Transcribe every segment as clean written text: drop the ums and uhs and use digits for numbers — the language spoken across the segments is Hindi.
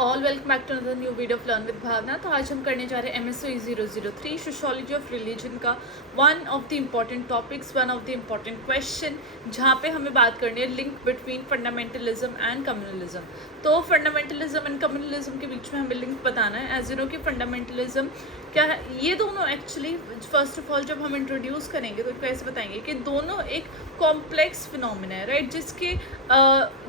All welcome back to another new video of learn with Bhavna. तो आज हम करने जा रहे हैं MSOE 003 सोशियोलॉजी ऑफ रिलीजन का one of the important topics, one of the important question, जहाँ पे हमें बात करनी है link between fundamentalism and communalism. तो फंडामेंटलिज्म एंड कम्युनलिज्म के बीच में हमें लिंक बताना है। एज यू नो कि फंडामेंटलिज्म क्या है, ये दोनों एक्चुअली फर्स्ट ऑफ ऑल जब हम इंट्रोड्यूस करेंगे तो कैसे बताएंगे कि दोनों एक कॉम्प्लेक्स फिनोमिना है, राइट,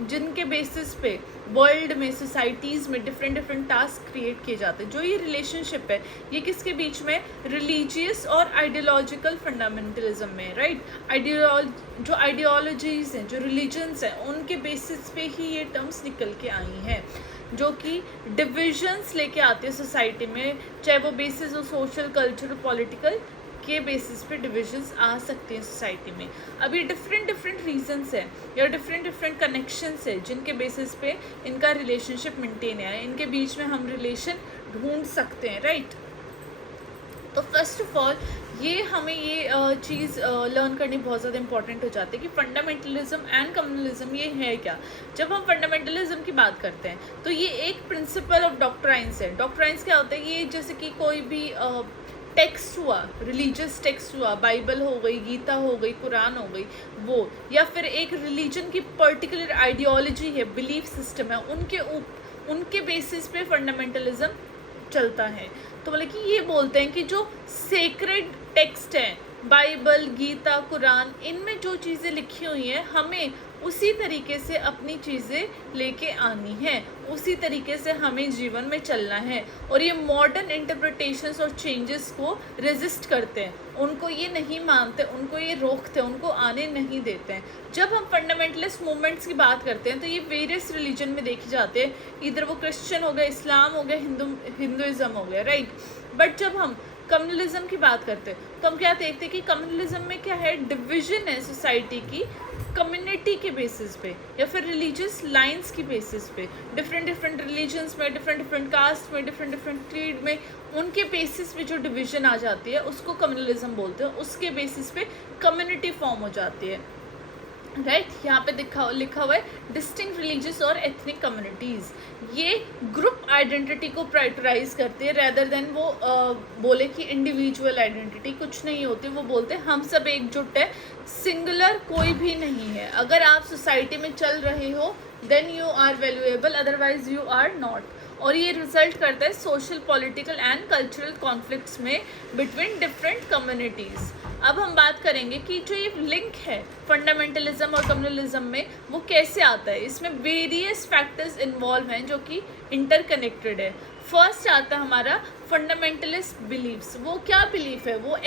जिनके बेसिस पे वर्ल्ड में, सोसाइटीज़ में डिफरेंट टास्क क्रिएट किए जाते हैं। जो ये रिलेशनशिप है ये किसके बीच में, रिलीजियस और आइडियोलॉजिकल फंडामेंटलिज्म में, राइट। जो आइडियोलॉजीज़ हैं, जो रिलीजन्स हैं, उनके बेसिस पे ही ये टर्म्स निकल के आई हैं, जो कि डिविजन्स लेके आते हैं सोसाइटी में, चाहे वो बेसिस हो सोशल, कल्चरल, पॉलिटिकल के बेसिस पे डिविजन्स आ सकते हैं सोसाइटी में। अभी डिफरेंट रीजंस हैं या डिफरेंट कनेक्शंस है जिनके बेसिस पे इनका रिलेशनशिप मेंटेन है, इनके बीच में हम रिलेशन ढूंढ सकते हैं, राइट। तो फर्स्ट ऑफ ऑल हमें ये चीज़ लर्न करनी बहुत ज़्यादा इंपॉर्टेंट हो जाती है कि फंडामेंटलिज्म एंड कम्युनलिज्म ये है क्या। जब हम फंडामेंटलिज्म की बात करते हैं तो ये एक प्रिंसिपल ऑफ डॉक्ट्राइंस है। डॉक्ट्राइंस क्या होता है, ये जैसे कि कोई भी टेक्स्ट हुआ, रिलीजियस टेक्स्ट हुआ, बाइबल हो गई, गीता हो गई, कुरान हो गई, वो, या फिर एक रिलीजन की पर्टिकुलर आइडियोलॉजी है, बिलीफ सिस्टम है, उनके बेसिस पे फंडामेंटलिज्म चलता है। तो मतलब कि ये बोलते हैं कि जो सेक्रेड टेक्स्ट हैं, बाइबल, गीता, कुरान, इनमें जो चीज़ें लिखी हुई हैं हमें उसी तरीके से अपनी चीज़ें लेके आनी है, उसी तरीके से हमें जीवन में चलना है। और ये मॉडर्न इंटरप्रिटेशंस और चेंजेस को रेजिस्ट करते हैं, उनको ये नहीं मानते, उनको ये रोकते हैं, उनको आने नहीं देते हैं। जब हम फंडामेंटलिस्ट मूवमेंट्स की बात करते हैं तो ये वेरियस रिलीजन में देखे जाते हैं, इधर वो क्रिश्चियन हो गया, इस्लाम हो गया, हिंदुइज्म हो गया, राइट। बट जब हम कम्युनलिज्म की बात करते हैं तो हम क्या देखते हैं कि कम्युनलिज्म में क्या है, डिविजन है सोसाइटी की कम्युनिटी के बेसिस पे या फिर रिलीजियस लाइंस की बेसिस पे। डिफरेंट रिलीजन्स में, डिफरेंट कास्ट में, डिफरेंट क्रीड में, उनके बेसिस पे जो डिवीजन आ जाती है उसको कम्युनलिज्म बोलते हैं। उसके बेसिस पे कम्युनिटी फॉर्म हो जाती है, राइट। यहाँ पे लिखा हुआ है डिस्टिंक्ट रिलीजियस और एथनिक कम्युनिटीज़। ये ग्रुप आइडेंटिटी को प्रायोरिटाइज करते हैं रेदर देन वो बोले कि इंडिविजुअल आइडेंटिटी कुछ नहीं होती। वो बोलते हैं हम सब एकजुट है, सिंगुलर कोई भी नहीं है। अगर आप सोसाइटी में चल रहे हो then you are valuable, otherwise you are not. और ये रिजल्ट करता है social, political and cultural conflicts में बिटवीन डिफरेंट कम्युनिटीज़। अब हम बात करेंगे कि जो ये लिंक है फंडामेंटलिज्म और कम्युनलिज्म में वो कैसे आता है। इसमें वेरियस फैक्टर्स इन्वॉल्व हैं जो कि इंटरकनेक्टेड है। फर्स्ट आता है हमारा फंडामेंटलिस्ट बिलीव्स। वो क्या बिलीफ है, वो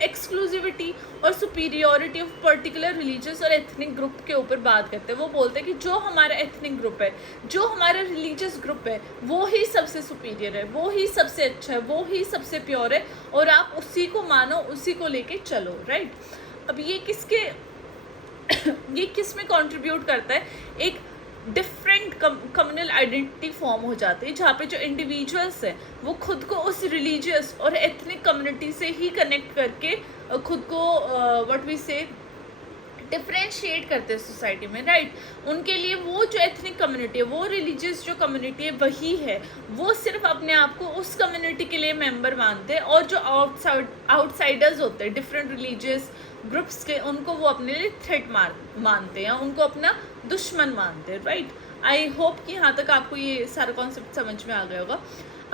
एक्सक्लूसिविटी और सुपीरियोरिटी ऑफ पर्टिकुलर रिलीजियस और एथनिक ग्रुप के ऊपर बात करते हैं। वो बोलते हैं कि जो हमारा एथनिक ग्रुप है, जो हमारा रिलीजियस ग्रुप है, वो ही सबसे सुपीरियर है, वो ही सबसे अच्छा है, वो ही सबसे प्योर है, और आप उसी को मानो, उसी को लेके चलो, राइट। अब ये किस में कंट्रीब्यूट करता है, एक डिफरेंट कम्युनल आइडेंटिटी फॉर्म हो जाती है, जहाँ पे जो इंडिविजुअल्स हैं वो खुद को उस रिलीजियस और एथनिक कम्युनिटी से ही कनेक्ट करके खुद को व्हाट वी से डिफ्रेंशिएट करते हैं सोसाइटी में, राइट। उनके लिए वो जो एथनिक कम्युनिटी है, वो रिलीजियस जो कम्युनिटी है वही है। वो सिर्फ अपने आप को उस कम्युनिटी के लिए मेंबर मानते हैं, और जो आउटसाइडर्स होते हैं डिफरेंट रिलीजियस ग्रुप्स के, उनको वो अपने लिए थ्रेट मानते हैं, उनको अपना दुश्मन मानते हैं, राइट। आई होप कि यहाँ तक आपको ये सारा कॉन्सेप्ट समझ में आ गया होगा।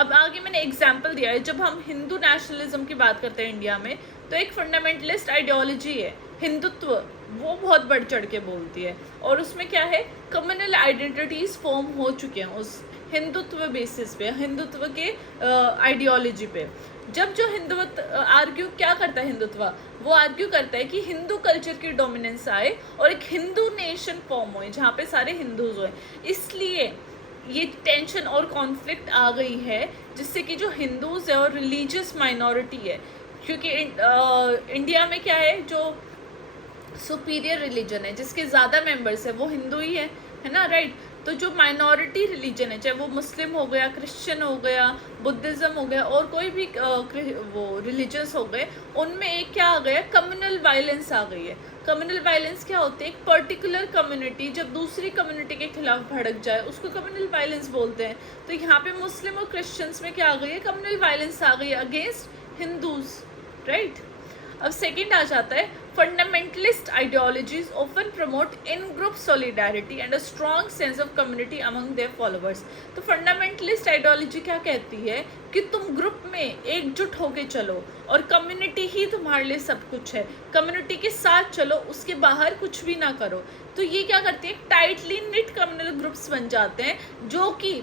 अब आगे मैंने एग्जाम्पल दिया है, जब हम हिंदू नेशनलिज्म की बात करते हैं इंडिया में, तो एक फंडामेंटलिस्ट आइडियोलॉजी है हिंदुत्व, वो बहुत बढ़ चढ़ के बोलती है, और उसमें क्या है, कम्युनल आइडेंटिटीज फॉर्म हो चुके हैं उस हिंदुत्व बेसिस पे, हिंदुत्व के आइडियोलॉजी पे। जब जो हिंदुत्व आर्ग्यू क्या करता है, हिंदुत्व वो आर्ग्यू करता है कि हिंदू कल्चर की डोमिनेंस आए और एक हिंदू नेशन फॉर्म हो जहाँ पे सारे हिंदूज हों। इसलिए ये टेंशन और कॉन्फ्लिक्ट आ गई है, जिससे कि जो हिंदूज है और रिलीजियस माइनॉरिटी है, क्योंकि इंडिया में क्या है, जो सुपीरियर रिलीजन है, जिसके ज़्यादा मेंबर्स है वो हिंदू ही है ना, राइट। तो जो माइनॉरिटी रिलीजन है, चाहे वो मुस्लिम हो गया, क्रिश्चियन हो गया, बुद्धिज़्म हो गया और कोई भी वो रिलीजन्स हो गए, उनमें एक क्या आ गया, कम्युनल वायलेंस आ गई है। कम्युनल वायलेंस क्या होती है, एक पर्टिकुलर कम्युनिटी जब दूसरी कम्युनिटी के खिलाफ भड़क जाए उसको कम्युनल वायलेंस बोलते हैं। तो यहाँ पे मुस्लिम और क्रिश्चियंस में क्या आ गई है, कम्युनल वायलेंस आ गई है अगेंस्ट हिंदूज, राइट। अब सेकंड आ जाता है, fundamentalist ideologies often promote in group solidarity and a strong sense of community among their followers. तो फंडामेंटलिस्ट आइडियोलॉजी क्या कहती है कि तुम ग्रुप में एकजुट होके चलो और कम्युनिटी ही तुम्हारे लिए सब कुछ है, कम्युनिटी के साथ चलो, उसके बाहर कुछ भी ना करो। तो ये क्या करती है, टाइटली निट कम्युनल ग्रुप्स बन जाते हैं जो कि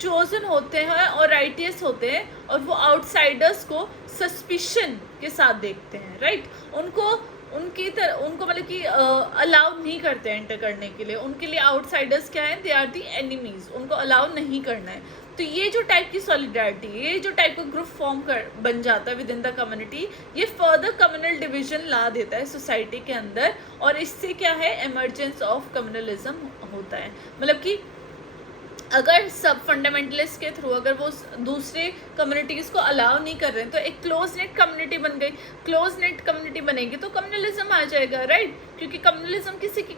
चोजन होते हैं और राइटियस होते हैं और वो आउटसाइडर्स को सस्पिशन के साथ देखते हैं, राइट। उनको मतलब कि अलाउ नहीं करते हैं एंटर करने के लिए। उनके लिए आउटसाइडर्स क्या है, दे आर दी एनिमीज, उनको अलाउ नहीं करना है। तो ये जो टाइप की सॉलिडारिटी, ये जो टाइप का ग्रुप फॉर्म बन जाता है विद इन द कम्युनिटी, ये फर्दर कम्युनल डिवीजन ला देता है सोसाइटी के अंदर और इससे क्या है, इमर्जेंस ऑफ कम्युनलिज्म होता है। मतलब कि अगर सब फंडामेंटलिस्ट के थ्रू अगर वो दूसरे कम्युनिटीज़ को अलाउ नहीं कर रहे हैं तो एक क्लोज नेट कम्युनिटी बन गई। क्लोज नेट कम्युनिटी बनेगी तो कम्युनलिज्म आ जाएगा, राइट। क्योंकि कम्युनलिज्म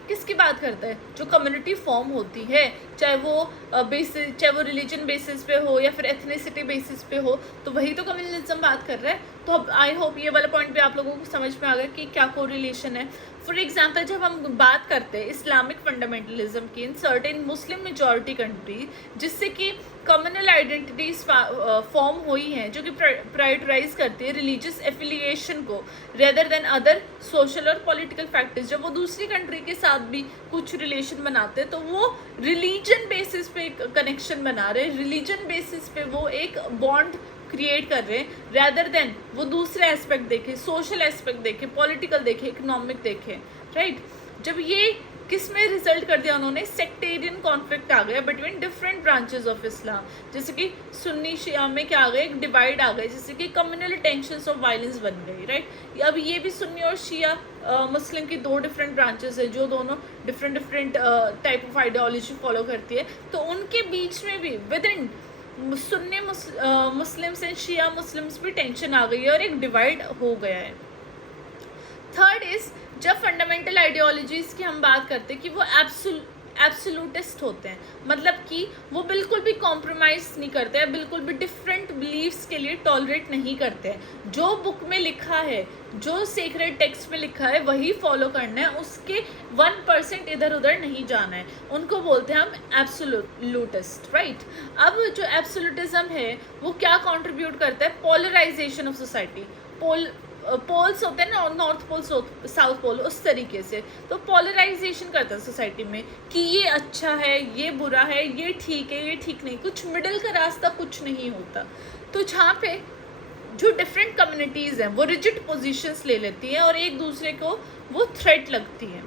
किसकी बात करता है, जो कम्युनिटी फॉर्म होती है, चाहे वो रिलीजन बेसिस पे हो या फिर एथनिसिटी बेसिस पे हो, तो वही तो कम्युनलिज्म बात कर रहा है। तो अब आई होप ये वाला पॉइंट भी आप लोगों को समझ में आ गया कि क्या कोरिलेशन है। फॉर एग्जाम्पल, जब हम बात करते हैं इस्लामिक फंडामेंटलिज्म की in certain Muslim majority country, जिससे कि कम्युनल आइडेंटिटीज फॉर्म हुई हैं जो कि प्रायोरिटाइज करती है रिलीजियस एफिलिएशन को रेदर देन अदर सोशल और पॉलिटिकल फैक्टर्स। जब वो दूसरी कंट्री के साथ भी कुछ रिलेशन बनाते हैं तो वो रिलीजन बेसिस पे कनेक्शन बना रहे हैं, रिलीजन बेसिस पे वो एक बॉन्ड क्रिएट कर रहे हैं रैदर देन वो दूसरे एस्पेक्ट देखें, सोशल एस्पेक्ट देखें, पॉलिटिकल देखें, इकोनॉमिक देखें, राइट। जब ये किस में रिजल्ट कर दिया उन्होंने, सेक्टेरियन कॉन्फ्लिक्ट आ गया between different branches of Islam. जैसे कि सुन्नी शिया में क्या आ गया, एक डिवाइड आ गई, जैसे कि कम्युनल टेंशंस ऑफ वायलेंस बन गई, राइट। अब ये भी सुन्नी और शिया मुस्लिम की दो डिफरेंट ब्रांचेस है जो दोनों different type of ideology follow करती है। तो उनके बीच में भी within Sunni Muslims and Shia Muslims भी टेंशन आ गई है और एक डिवाइड हो गया है। थर्ड इज, जब फंडामेंटल आइडियोलॉजीज की हम बात करते हैं कि वो एब्सोल्यूटिस्ट होते हैं, मतलब कि वो बिल्कुल भी कॉम्प्रोमाइज़ नहीं करते हैं, बिल्कुल भी डिफरेंट बिलीव्स के लिए टॉलरेट नहीं करते हैं। जो बुक में लिखा है, जो सेक्रेड टेक्स्ट में लिखा है वही फॉलो करना है, उसके 1% इधर उधर नहीं जाना है। उनको बोलते हैं हम एब्सोल्यूटिस्ट, राइट। अब जो एब्सोल्यूटिज्म है वो क्या कंट्रीब्यूट करता है, पोलराइजेशन ऑफ सोसाइटी। पोल्स होते हैं ना, नॉर्थ पोल साउथ पोल, उस तरीके से। तो पोलराइजेशन करता है सोसाइटी में कि ये अच्छा है, ये बुरा है, ये ठीक है, ये ठीक नहीं, कुछ मिडिल का रास्ता कुछ नहीं होता। तो जहाँ पे जो डिफरेंट कम्युनिटीज़ हैं वो रिजिड पोजीशंस ले लेती हैं और एक दूसरे को वो थ्रेट लगती हैं,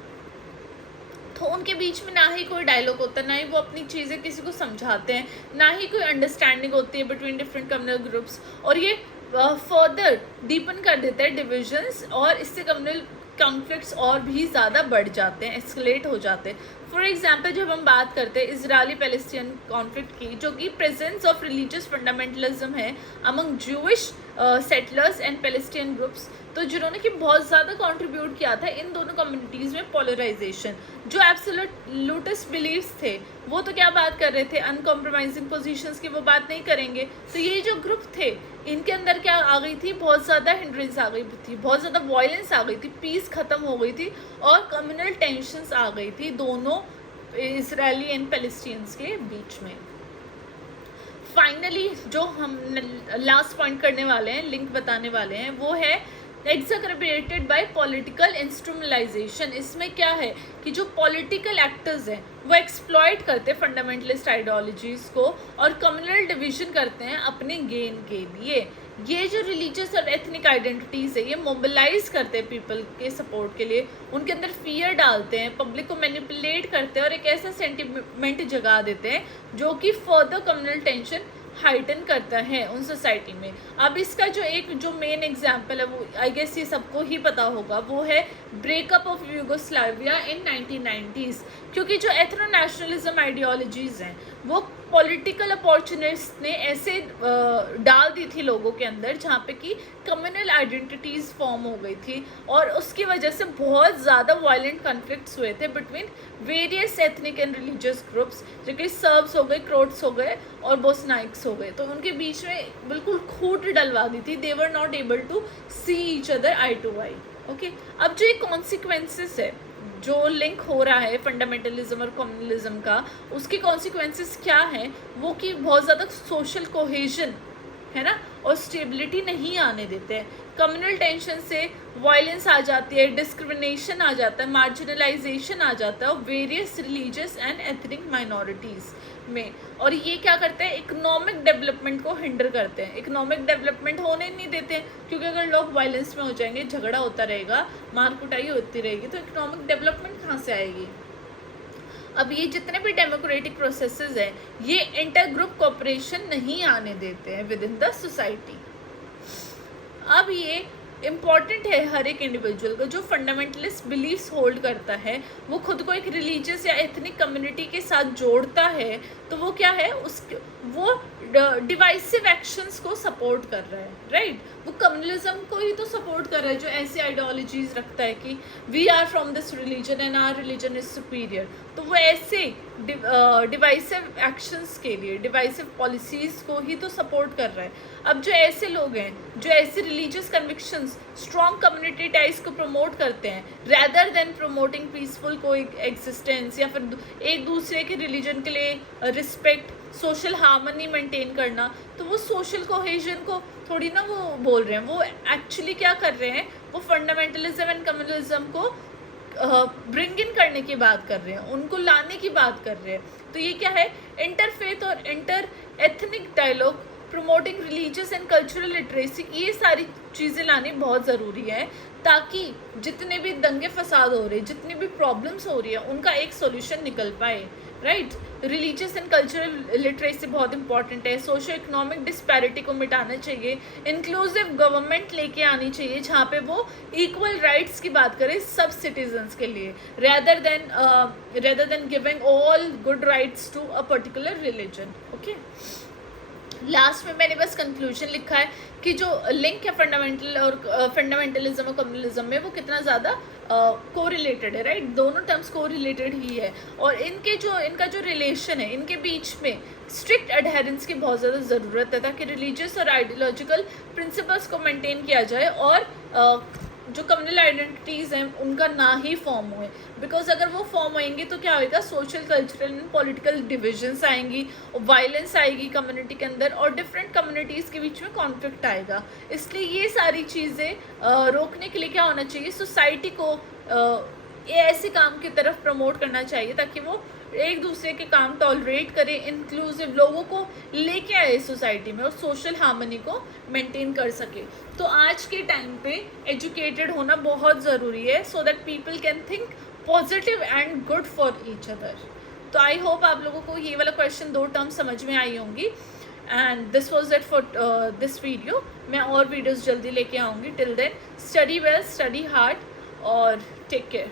तो उनके बीच में ना ही कोई डायलॉग होता है, ना ही वो अपनी चीज़ें किसी को समझाते हैं, ना ही कोई अंडरस्टैंडिंग होती है बिटवीन डिफरेंट कम्युनल ग्रुप्स। और ये फर्दर डीपन कर देता है डिविजन्स और इससे कम्युनल कॉन्फ्लिक्ट्स और भी ज़्यादा बढ़ जाते हैं, एस्केलेट हो जाते हैं। फॉर एग्जांपल, जब हम बात करते हैं इजरायली पैलेस्टीन कॉन्फ्लिक्ट की, जो कि प्रेजेंस ऑफ रिलीजियस फंडामेंटलिज्म है among Jewish settlers and Palestine groups, तो जिन्होंने कि बहुत ज़्यादा कंट्रीब्यूट किया था इन दोनों कम्युनिटीज़ में पोलराइजेशन। जो एब्सोल्यूटिस्ट बिलीव्स थे वो तो क्या बात कर रहे थे, अनकॉम्प्रोमाइजिंग पोजीशंस की वो बात नहीं करेंगे। तो ये जो ग्रुप थे इनके अंदर क्या आ गई थी, बहुत ज़्यादा हिंड्रेंस आ गई थी, बहुत ज़्यादा वायलेंस आ गई थी, पीस ख़त्म हो गई थी और कम्युनल टेंशंस आ गई थी दोनों इजरायली एंड पैलेस्टीनियंस के बीच में। फाइनली जो हम लास्ट पॉइंट करने वाले हैं, लिंक बताने वाले हैं, वो है एक्सक्रेबेटेड बाय पॉलिटिकल इंस्ट्रूमेंटलाइजेशन। इसमें क्या है कि जो पॉलिटिकल एक्टर्स हैं वो एक्सप्लॉइट करते हैं फंडामेंटलिस्ट आइडियोलॉजीज़ को और कम्युनल डिवीजन करते हैं अपने गेन के लिए। ये जो रिलीजियस और एथनिक आइडेंटिटीज़ है ये मोबिलाइज करते हैं पीपल के सपोर्ट के लिए, उनके अंदर फियर डालते हैं, पब्लिक को मैनिपुलेट करते हैं और एक ऐसा सेंटिमेंट जगा देते हैं जो कि फर्दर कम्युनल टेंशन हाइटन करता है उन सोसाइटी में। अब इसका जो मेन एग्जांपल है वो आई गेस ये सबको ही पता होगा, वो है breakup of Yugoslavia in 1990s। क्योंकि जो एथनो नेशनलिज्म आइडियोलॉजीज हैं वो पॉलिटिकल अपॉर्चुनिस्ट ने ऐसे डाल दी थी लोगों के अंदर, जहाँ पे कि कम्युनल आइडेंटिटीज़ फॉर्म हो गई थी, और उसकी वजह से बहुत ज़्यादा वायलेंट कन्फ्लिक्ट्स हुए थे between various ethnic and religious groups, जो कि सर्ब्स हो गए, क्रोट्स हो गए और बोस्नाइक्स हो गए। तो उनके बीच में बिल्कुल खूंट डलवा दी थी। They were not able to see each other eye to eye. Okay, अब जो ये कॉन्सिक्वेंसेस है, जो लिंक हो रहा है फंडामेंटलिज्म और कम्युनलिज्म का, उसके कॉन्सिक्वेंसेस क्या हैं, वो कि बहुत ज़्यादा सोशल कोहेजन है ना, और स्टेबिलिटी नहीं आने देते हैं। कम्युनल टेंशन से वायलेंस आ जाती है, डिस्क्रिमिनेशन आ जाता है, मार्जिनलाइजेशन आ जाता है various religious and ethnic minorities में। और ये क्या करते हैं, इकोनॉमिक डेवलपमेंट को हिंडर करते हैं, इकोनॉमिक डेवलपमेंट होने नहीं देते हैं। क्योंकि अगर लोग वायलेंस में हो जाएंगे, झगड़ा होता रहेगा, मार कुटाई होती रहेगी, तो इकोनॉमिक डेवलपमेंट कहाँ से आएगी। अब ये जितने भी डेमोक्रेटिक प्रोसेसेस हैं, ये इंटर ग्रुप कोऑपरेशन नहीं आने देते हैं विद इन द सोसाइटी। अब ये इम्पॉर्टेंट है हर एक इंडिविजुअल को जो फंडामेंटलिस्ट बिलीफ्स होल्ड करता है, वो खुद को एक रिलीजियस या एथनिक कम्युनिटी के साथ जोड़ता है, तो वो क्या है, वो डिवाइसिव एक्शंस को सपोर्ट कर रहा है, राइट। वो कम्युनलिज्म को ही तो सपोर्ट कर रहा है जो ऐसी आइडियोलॉजीज रखता है कि we are from this religion and our religion is superior. तो वो ऐसे डिवाइसिव एक्शंस के लिए, डिवाइसिव पॉलिसीज को ही तो सपोर्ट कर रहा है। अब जो ऐसे लोग हैं जो ऐसे religious convictions, strong community ties को प्रमोट करते हैं रैदर देन प्रमोटिंग पीसफुल को एग्जिस्टेंस, या फिर एक दूसरे के रिलीजन के लिए रिस्पेक्ट, सोशल हार्मनी मेंटेन करना, तो वो सोशल कोहेजन को थोड़ी ना वो बोल रहे हैं, वो एक्चुअली क्या कर रहे हैं, वो फंडामेंटलिज्म एंड कम्युनलिज्म को ब्रिंग इन करने की बात कर रहे हैं, उनको लाने की बात कर रहे हैं। तो ये क्या है, इंटरफेथ और inter ethnic dialogue, promoting religious and cultural literacy, ये सारी चीज़ें लानी बहुत ज़रूरी है, ताकि जितने भी दंगे फसाद हो रहे, जितनी भी प्रॉब्लम्स हो रही है, उनका एक सोल्यूशन निकल पाए, right. Religious and cultural literacy बहुत इंपॉर्टेंट है। सोशो इकोनॉमिक डिस्पैरिटी को मिटाना चाहिए, इंक्लूसिव गवर्नमेंट लेके आनी चाहिए जहाँ पे वो इक्वल राइट्स की बात करें सब सिटीजन्स के लिए, rather than giving all good rights to a particular religion. Okay, last में मैंने बस कंक्लूजन लिखा है कि जो लिंक है फंडामेंटलिज्म और कम्युनलिज्म में, वो कितना ज़्यादा कोरिलेटेड है, राइट। दोनों टर्म्स कोरिलेटेड ही है, और इनका जो रिलेशन है, इनके बीच में स्ट्रिक्ट अडहेरेंस की बहुत ज़्यादा ज़रूरत है, ताकि रिलीजियस और आइडियोलॉजिकल प्रिंसिपल्स को मेंटेन किया जाए, और जो कम्युनल आइडेंटिटीज़ हैं उनका ना ही फॉर्म हुए। बिकॉज अगर वो फॉर्म होएंगी तो क्या होएगा, social, cultural and political divisions आएंगी, वायलेंस आएगी कम्युनिटी के अंदर, और डिफरेंट कम्युनिटीज़ के बीच में कॉन्फ्लिक्ट आएगा। इसलिए ये सारी चीज़ें रोकने के लिए क्या होना चाहिए, सोसाइटी को ये ऐसे काम की तरफ प्रमोट करना चाहिए ताकि वो एक दूसरे के काम टॉलरेट करे, इंक्लूसिव लोगों को लेके आए सोसाइटी में, और सोशल हार्मनी को मेंटेन कर सके। तो आज के टाइम पे एजुकेटेड होना बहुत ज़रूरी है, so that people can think positive and good for each other. तो आई होप आप लोगों को ये वाला क्वेश्चन, 2 टर्म समझ में आई होंगी। And this was it for this video. मैं और वीडियोज़ जल्दी लेके आऊँगी। Till then study well, study hard, और टेक केयर।